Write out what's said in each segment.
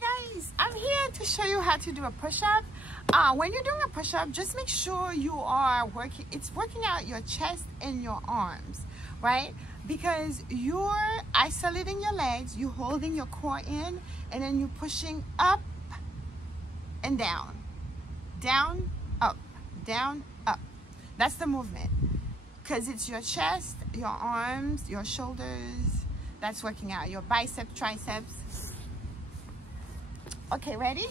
Hi guys, I'm here to show you how to do a push-up. When you're doing a push-up, just make sure you are working out your chest and your arms, right? Because you're isolating your legs, you're holding your core in, and then you're pushing up and down, down, up, down, up. That's the movement. Because it's your chest, your arms, your shoulders, that's working out, your biceps, triceps. Okay, ready?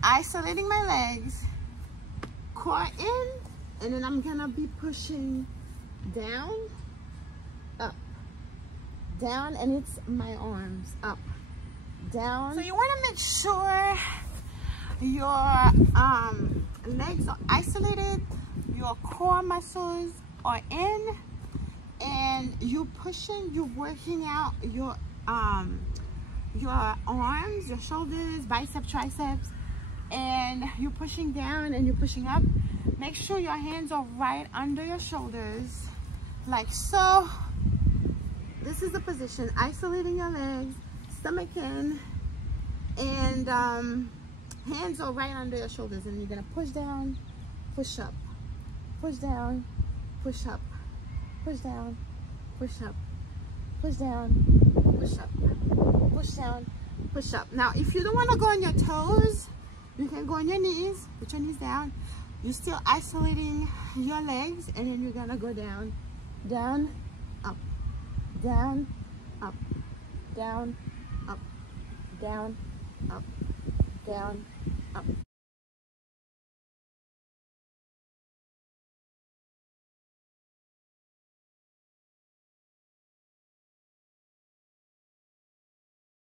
Isolating my legs, core in, and then I'm gonna be pushing down, up, down, and it's my arms, up, down. So you wanna make sure your legs are isolated, your core muscles are in, and you're pushing, you're working out your arms, your shoulders, biceps, triceps, and you're pushing down and you're pushing up. Make sure your hands are right under your shoulders, like so. This is the position, isolating your legs, stomach in, and hands are right under your shoulders, and you're gonna push down, push up, push down, push up, push down, push up, push down, push up, push down, push up. Now, if you don't want to go on your toes, you can go on your knees, put your knees down. You're still isolating your legs, and then you're gonna go down, down, up, down, up, down, up, down, up, down,